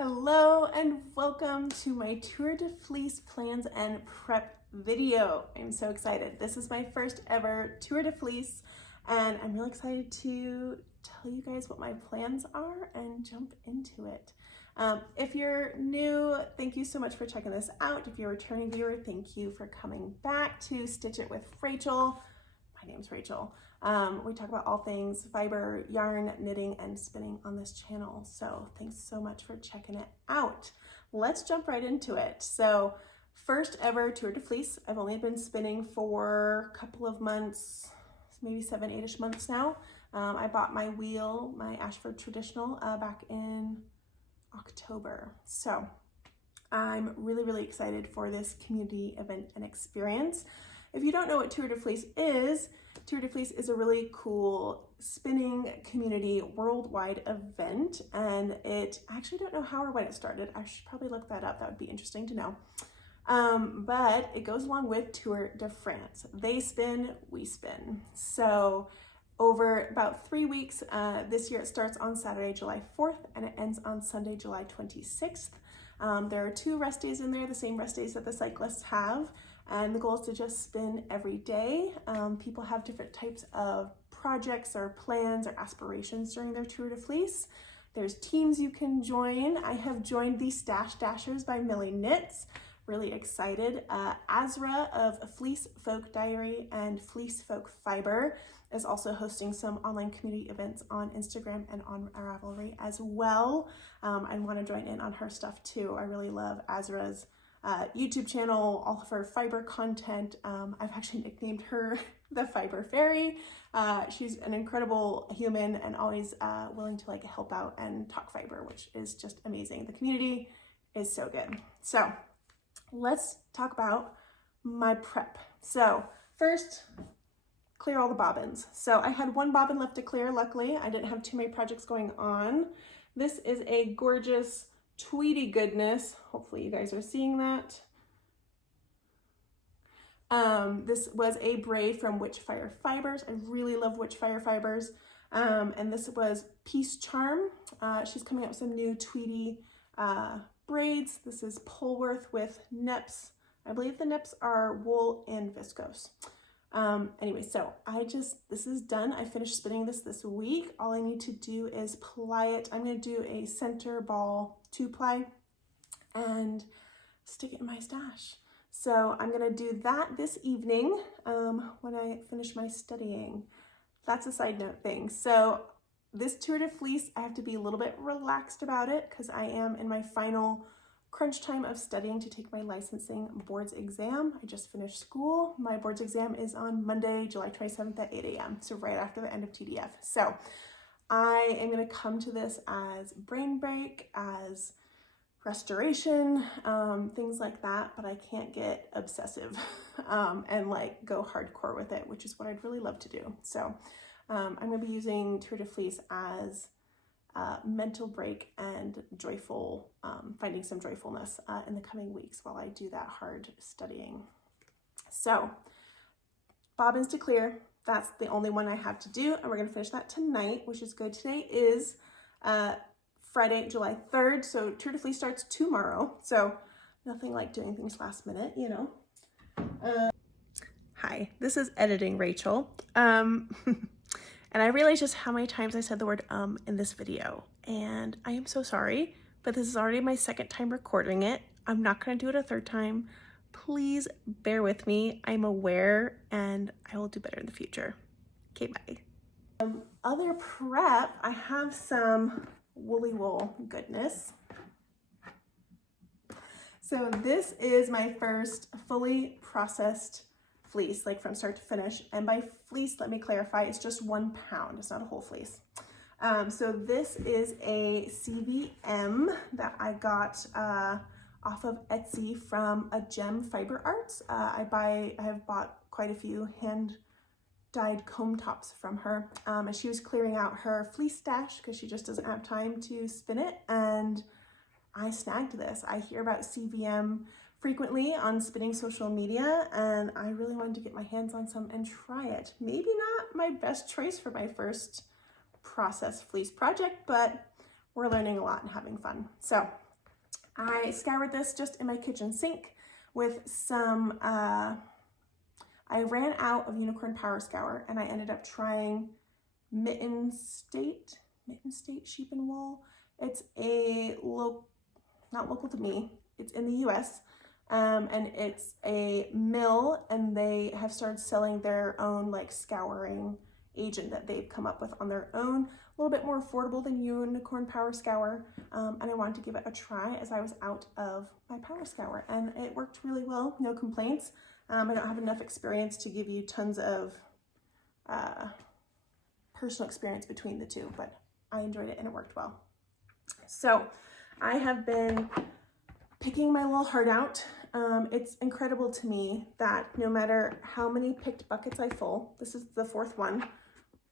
Hello and welcome to my Tour De Fleece plans and prep video. I'm so excited. This is my first ever Tour De Fleece and I'm really excited to tell you guys what my plans are and jump into it. If you're new, thank you so much for checking this out. If you're a returning viewer, thank you for coming back to Stitch It with Rachel. My name's Rachel. We talk about all things fiber, yarn, knitting, and spinning on this channel. So thanks so much for checking it out. Let's jump right into it. So first ever Tour De Fleece. I've only been spinning for a couple of months, maybe 7-8ish months now. I bought my wheel, my Ashford Traditional, back in October. So I'm really excited for this community event and experience. If you don't know what Tour De Fleece is a really cool spinning community worldwide event, and I actually don't know how or when it started. I should probably look that up. That would be interesting to know. But it goes along with Tour de France. They spin, we spin. So over about 3 weeks, this year it starts on Saturday, July 4th, and it ends on Sunday, July 26th. There are 2 rest days in there, the same rest days that the cyclists have. And the goal is to just spin every day. People have different types of projects or plans or aspirations during their Tour de Fleece. There's teams you can join. I have joined the Stash Dashers by Mellyknits. Really excited. Azra of Fleece Folk Diary and Fleece Folk Fiber is also hosting some online community events on Instagram and on Ravelry as well. I want to join in on her stuff too. I really love Azra's YouTube channel, all of her fiber content. I've actually nicknamed her the Fiber Fairy. She's an incredible human and always willing to help out and talk fiber, which is just amazing. The community is so good. So let's talk about my prep. So first, clear all the bobbins. So I had 1 bobbin left to clear. Luckily, I didn't have too many projects going on. This is a gorgeous tweedy goodness. Hopefully you guys are seeing that. This was a braid from Witchfire Fibers. I really love Witchfire Fibers. And this was Peace Charm. She's coming up with some new tweedy braids. This is Polworth with neps. I believe the neps are wool and viscose. Anyway, so this is done. I finished spinning this week. All I need to do is ply it. I'm going to do a center ball 2-ply and stick it in my stash. So I'm going to do that this evening when I finish my studying. That's a side note thing. So this Tour De Fleece, I have to be a little bit relaxed about it because I am in my final crunch time of studying to take my licensing boards exam. I just finished school. My boards exam is on Monday, July 27th at 8 a.m. So right after the end of TDF. So I am going to come to this as brain break, as restoration, things like that, but I can't get obsessive and go hardcore with it, which is what I'd really love to do. So I'm going to be using Tour De Fleece as mental break and joyful, finding some joyfulness in the coming weeks while I do that hard studying. So bobbins to clear, that's the only one I have to do, and we're going to finish that tonight, which is good. Today is Friday, July 3rd, so Tour De Fleece starts tomorrow, so nothing like doing things last minute, you know. Hi, this is editing Rachel. And I realized just how many times I said the word in this video, and I am so sorry, but this is already my 2nd time recording it. I'm not going to do it a 3rd time. Please bear with me. I'm aware, and I will do better in the future. Okay, bye. Other prep, I have some woolly wool goodness. So this is my first fully processed fleece, from start to finish. And by fleece, let me clarify, it's just 1 pound. It's not a whole fleece. So this is a CVM that I got off of Etsy from A Jem Fiber Arts. I have bought quite a few hand-dyed comb tops from her. And she was clearing out her fleece stash because she just doesn't have time to spin it. And I snagged this. I hear about CVM frequently on spinning social media, and I really wanted to get my hands on some and try it. Maybe not my best choice for my first processed fleece project, but we're learning a lot and having fun. So I scoured this just in my kitchen sink with some, I ran out of Unicorn Power Scour and I ended up trying Mitten State Sheep and Wool. It's a not local to me, it's in the US, and it's a mill, and they have started selling their own like scouring agent that they've come up with on their own, a little bit more affordable than Unicorn Power Scour, and I wanted to give it a try as I was out of my Power Scour, and it worked really well, no complaints. I don't have enough experience to give you tons of personal experience between the two, but I enjoyed it and it worked well. So I have been picking my little heart out. It's incredible to me that no matter how many picked buckets I fill, this is the fourth one,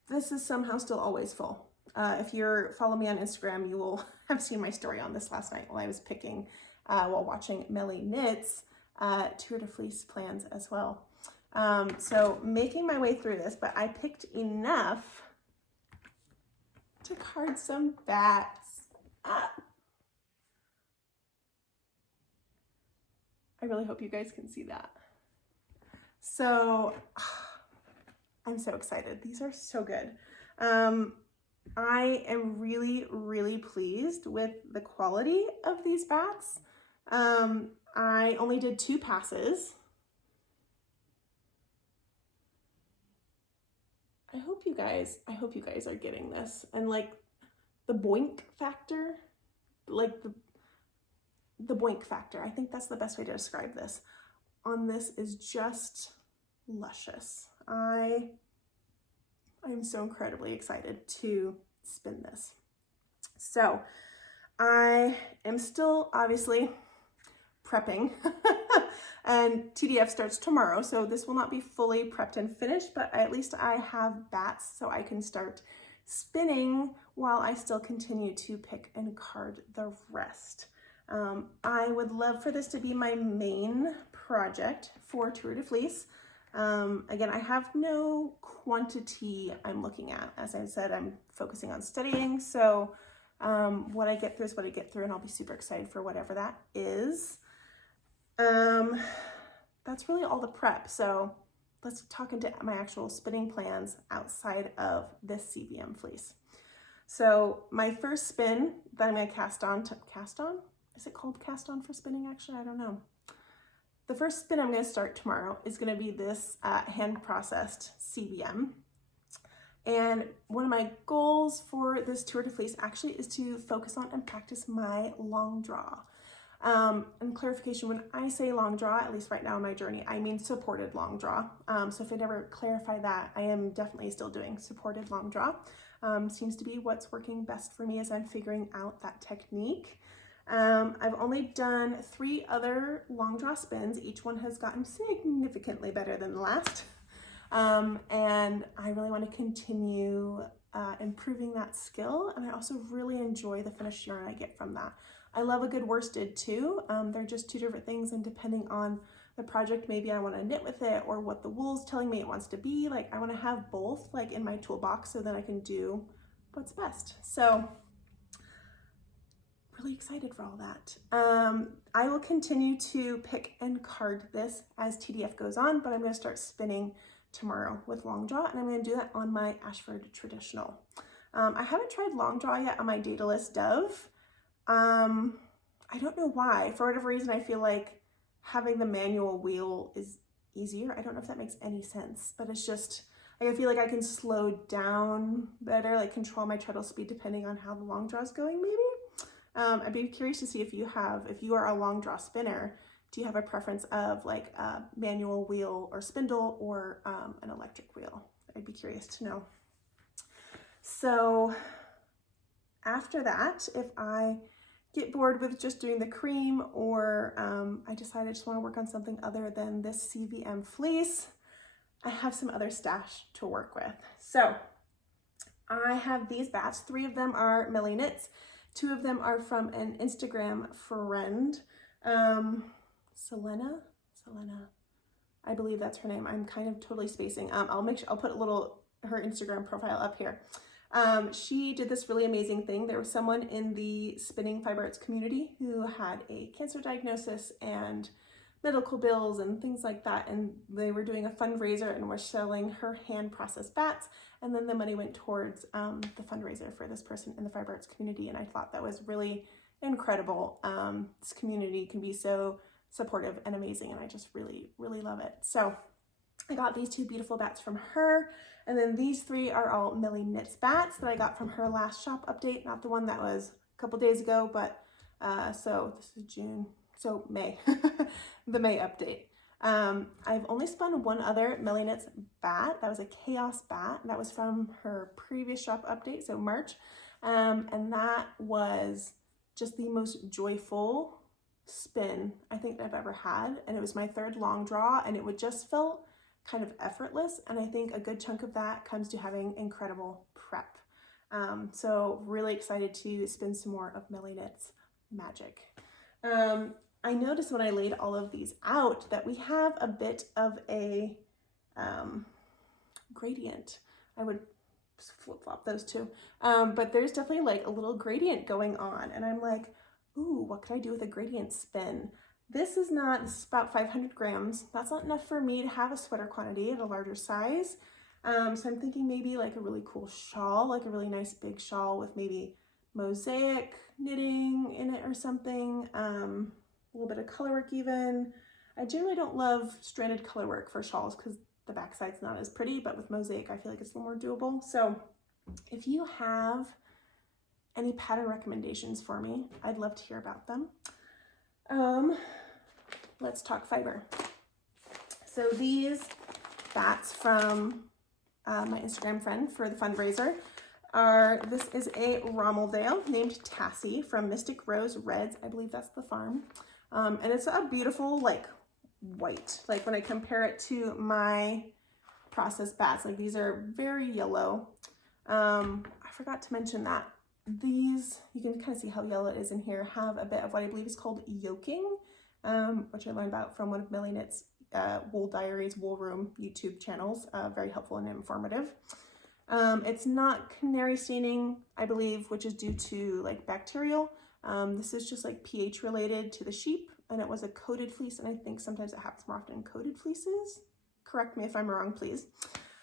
this is somehow still always full. If you're follow me on Instagram, you will have seen my story on this last night while I was picking, while watching Mellyknits Tour De Fleece plans as well. So making my way through this, but I picked enough to card some bats. I really hope you guys can see that. So I'm so excited. These are so good. I am really, really pleased with the quality of these bats. I only did 2 passes. I hope you guys are getting this. And like the boink factor, like the boink factor, I think that's the best way to describe this, on this is just luscious. I am so incredibly excited to spin this. So I am still obviously prepping and TDF starts tomorrow, so this will not be fully prepped and finished, but at least I have bats so I can start spinning while I still continue to pick and card the rest. I would love for this to be my main project for Tour De Fleece. Again, I have no quantity I'm looking at. As I said, I'm focusing on studying, so what I get through is what I get through, and I'll be super excited for whatever that is. That's really all the prep, so let's talk into my actual spinning plans outside of this CVM fleece. So my first spin that I'm going to cast on? Is it called cast on for spinning actually? I don't know. The first spin I'm going to start tomorrow is going to be this hand processed CVM. And one of my goals for this Tour De Fleece actually is to focus on and practice my long draw. And clarification, when I say long draw, at least right now in my journey, I mean supported long draw. So if I never clarify that, I am definitely still doing supported long draw. Seems to be what's working best for me as I'm figuring out that technique. I've only done 3 other long draw spins. Each one has gotten significantly better than the last. And I really want to continue improving that skill. And I also really enjoy the finished yarn I get from that. I love a good worsted too. They're just 2 different things, and depending on the project, maybe I want to knit with it or what the wool's telling me it wants to be. Like I want to have both like in my toolbox so that I can do what's best. So really excited for all that. I will continue to pick and card this as TDF goes on, but I'm going to start spinning tomorrow with long draw, and I'm going to do that on my Ashford traditional. I haven't tried long draw yet on my Daedalus Dove. I don't know why. For whatever reason, I feel like having the manual wheel is easier. I don't know if that makes any sense, but it's just, like, I feel like I can slow down better, like control my treadle speed depending on how the long draw is going maybe. I'd be curious to see if you are a long draw spinner, do you have a preference of like a manual wheel or spindle or an electric wheel? I'd be curious to know. So after that, if I get bored with just doing the cream, or I decide I just want to work on something other than this CVM fleece, I have some other stash to work with. So I have these bats. 3 of them are Mellyknits. 2 of them are from an Instagram friend, Selena, I believe that's her name. I'm kind of totally spacing. I'll put her Instagram profile up here. She did this really amazing thing. There was someone in the spinning fiber arts community who had a cancer diagnosis and medical bills and things like that, and they were doing a fundraiser and were selling her hand processed bats, and then the money went towards the fundraiser for this person in the fiber arts community, and I thought that was really incredible. This community can be so supportive and amazing, and I just really love it. So I got these two beautiful bats from her, and then these three are all Mellyknits bats that I got from her last shop update, not the one that was a couple days ago, but so this is June, so May, the May update. I've only spun one other Mellyknits bat. That was a chaos bat. That was from her previous shop update, so March, and that was just the most joyful spin I think I've ever had, and it was my third long draw, and it would just felt kind of effortless, and I think a good chunk of that comes to having incredible prep. So really excited to spin some more of Mellyknits magic. I noticed when I laid all of these out that we have a bit of a gradient. I would flip-flop those two, but there's definitely like a little gradient going on, and I'm like, ooh, what could I do with a gradient spin? This is about 500 grams. That's not enough for me to have a sweater quantity at a larger size. So I'm thinking maybe like a really cool shawl, like a really nice big shawl with maybe mosaic knitting in it or something. A little bit of color work even. I generally don't love stranded color work for shawls because the backside's not as pretty, but with mosaic I feel like it's a little more doable. So if you have any pattern recommendations for me, I'd love to hear about them. Let's talk fiber. So these bats from my Instagram friend for the fundraiser this is a romledale named Tassie from Mystic Rose Reds. I believe that's the farm. And it's a beautiful like white. Like when I compare it to my processed bats, like these are very yellow. I forgot to mention that these, you can kind of see how yellow it is in here, have a bit of what I believe is called yoking, which I learned about from one of Mellyknits Wool Diaries, Wool Room YouTube channels. Very helpful and informative. It's not canary staining, I believe, which is due to like bacterial. This is just like pH related to the sheep, and it was a coated fleece, and I think sometimes it happens more often in coated fleeces. Correct me if I'm wrong, please.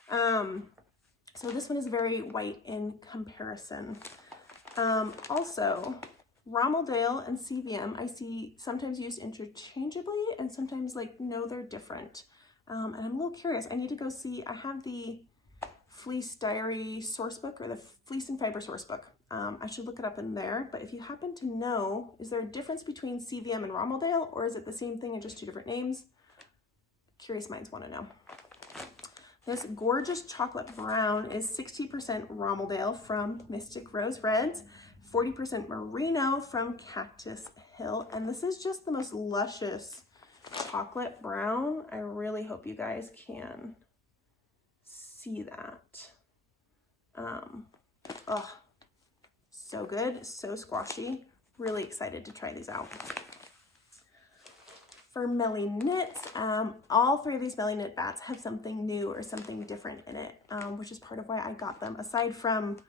So this one is very white in comparison. Also, romledale and CVM I see sometimes used interchangeably and sometimes like no, they're different. And I'm a little curious. I need to go see. I have the Fleece Diary source book, or the Fleece and Fiber source book. I should look it up in there, but if you happen to know, is there a difference between CVM and romledale, or is it the same thing and just two different names? Curious minds want to know. This gorgeous chocolate brown is 60% romledale from Mystic Rose Reds, 40% merino from Cactus Hill, and this is just the most luscious chocolate brown. I really hope you guys can see that. Oh, so good, so squashy. Really excited to try these out. For Mellyknits, all three of these Mellyknit bats have something new or something different in it, which is part of why I got them. Aside from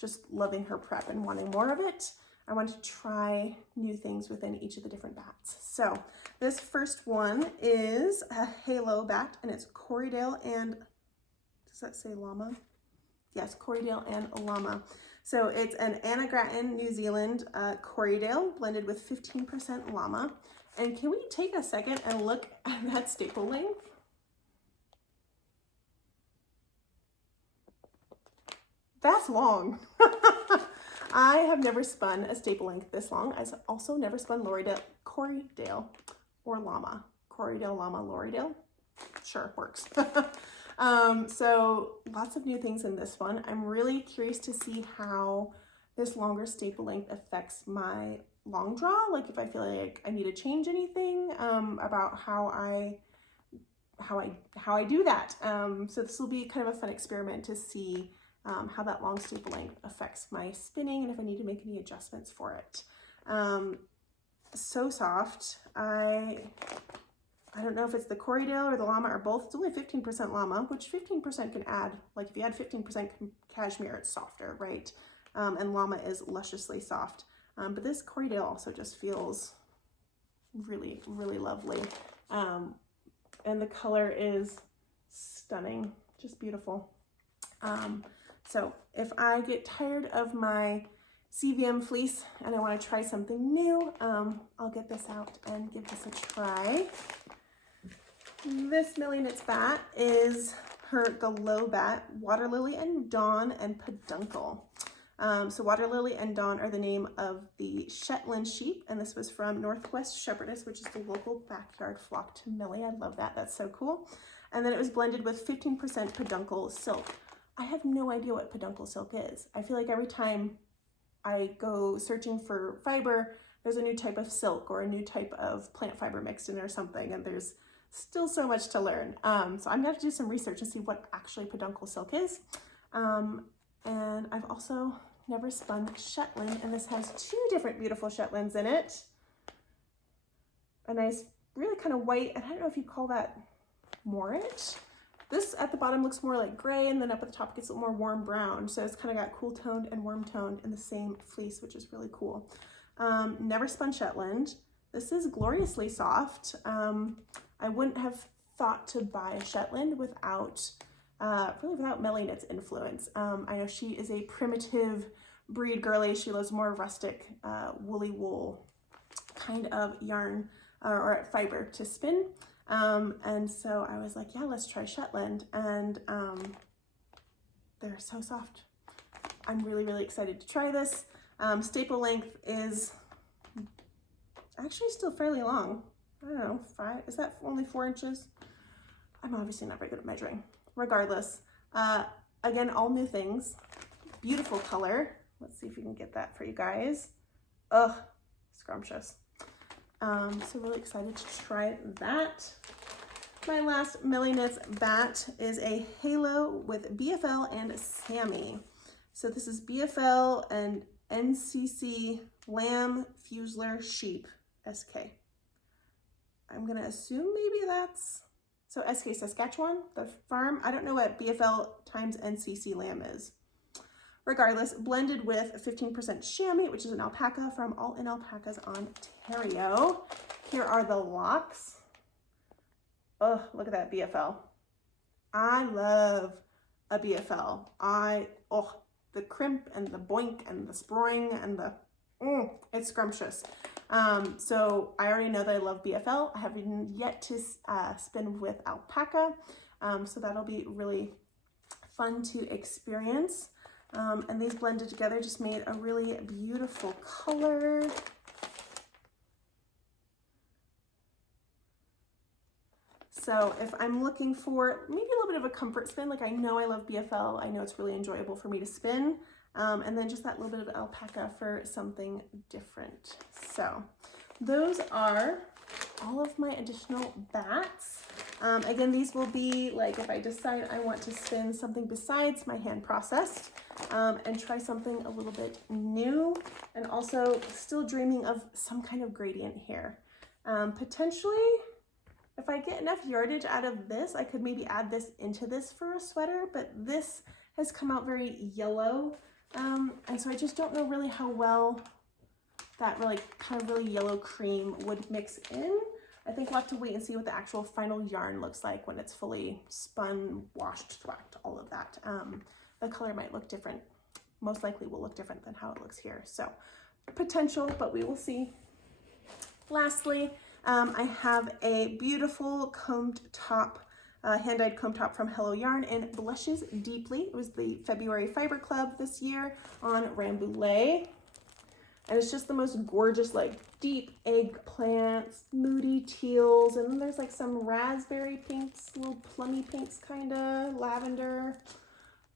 just loving her prep and wanting more of it, I wanted to try new things within each of the different bats. So this first one is a halo bat, and it's corridale and, does that say llama? Yes, corridale and llama. So it's an Anna Grattan New Zealand corridale blended with 15% llama. And can we take a second and look at that staple length? That's long. I have never spun a staple length this long. I've also never spun corridale or llama. Corridale, llama, Lorrydale. Sure, works. So lots of new things in this one. I'm really curious to see how this longer staple length affects my long draw, like if I feel like I need to change anything about how I do that. So this will be kind of a fun experiment to see how that long staple length affects my spinning and if I need to make any adjustments for it. So soft. I I don't know if it's the corridale or the llama or both. It's only 15% llama, which 15% can add, like if you add 15% cashmere, it's softer, right? And llama is lusciously soft. But this corridale also just feels really, really lovely. And the color is stunning, just beautiful. So if I get tired of my CVM fleece and I want to try something new, I'll get this out and give this a try. This Mellyknits bat is the low bat, Water Lily and Dawn and Peduncle. So Water Lily and Dawn are the name of the Shetland sheep, and this was from Northwest Shepherdess, which is the local backyard flock to Millie. I love that. That's so cool. And then it was blended with 15% peduncle silk. I have no idea what peduncle silk is. I feel like every time I go searching for fiber, there's a new type of silk or a new type of plant fiber mixed in or something, and there's still so much to learn. So I'm gonna have to do some research and see what actually peduncle silk is. And I've also never spun Shetland, and this has 2 different beautiful Shetlands in it. A nice, really kind of white, and I don't know if you call that morit. This at the bottom looks more like gray, and then up at the top gets a little more warm brown. So it's kind of got cool toned and warm toned in the same fleece, which is really cool. Never spun Shetland. This is gloriously soft. I wouldn't have thought to buy a Shetland without really without Mellyknits influence. I know she is a primitive breed girly. She loves more rustic, woolly wool kind of yarn or fiber to spin. And so I was like, yeah, let's try Shetland. And they're so soft. I'm really, really excited to try this. Staple length is actually still fairly long. I don't know, 5, is that only 4 inches? I'm obviously not very good at measuring. Regardless, again, all new things. Beautiful color. Let's see if we can get that for you guys. Ugh, scrumptious. So really excited to try that. My last Mellyknits bat is a halo with BFL and Sammy. So this is BFL and NCC Lamb Fusler Sheep SK. I'm gonna assume maybe that's, so SK Saskatchewan, the farm. I don't know what BFL times NCC lamb is. Regardless, blended with 15% chamois, which is an alpaca from All In Alpacas, Ontario. Here are the locks. Oh, look at that BFL. I love a BFL. The crimp and the boink and the spring and the, it's scrumptious. So I already know that I love BFL. I have yet to spin with alpaca. So that'll be really fun to experience. And these blended together just made a really beautiful color. So if I'm looking for maybe a little bit of a comfort spin, like I know I love BFL, I know it's really enjoyable for me to spin, and then just that little bit of alpaca for something different. So those are all of my additional bats. Again, these will be like if I decide I want to spin something besides my hand processed and try something a little bit new, and also still dreaming of some kind of gradient here. Potentially, if I get enough yardage out of this, I could maybe add this into this for a sweater, but this has come out very yellow. And so I just don't know really how well that really kind of really yellow cream would mix in. I think we'll have to wait and see what the actual final yarn looks like when it's fully spun, washed, thwacked, all of that. The color might look different. Most likely will look different than how it looks here. So potential, but we will see. Lastly, I have a beautiful combed top, hand-dyed comb top from Hello Yarn in Blushes Deeply. It was the February Fiber Club this year on Rambouillet. And it's just the most gorgeous, like deep eggplants, moody teals, and then there's like some raspberry pinks, little plummy pinks kinda, lavender.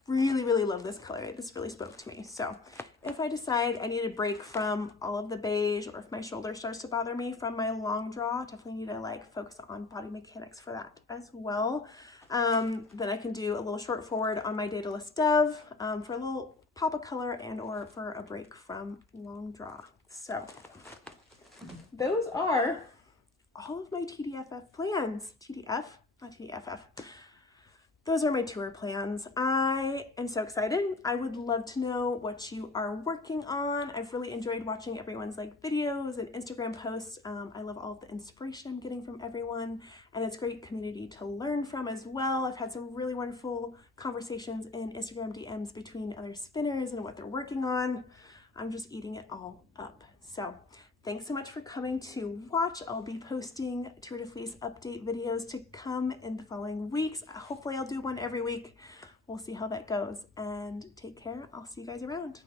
Really, really love this color. This really spoke to me. So if I decide I need a break from all of the beige, or if my shoulder starts to bother me from my long draw, definitely need to like focus on body mechanics for that as well. Then I can do a little short forward on my Daedalus Dove for a little pop of color and or for a break from long draw. So those are all of my TDFF plans. TDF, not TDFF. Those are my tour plans. I am so excited. I would love to know what you are working on. I've really enjoyed watching everyone's like videos and Instagram posts. I love all of the inspiration I'm getting from everyone, and it's great community to learn from as well. I've had some really wonderful conversations in Instagram DMs between other spinners and what they're working on. I'm just eating it all up. So thanks so much for coming to watch. I'll be posting Tour De Fleece update videos to come in the following weeks. Hopefully I'll do one every week. We'll see how that goes, and take care. I'll see you guys around.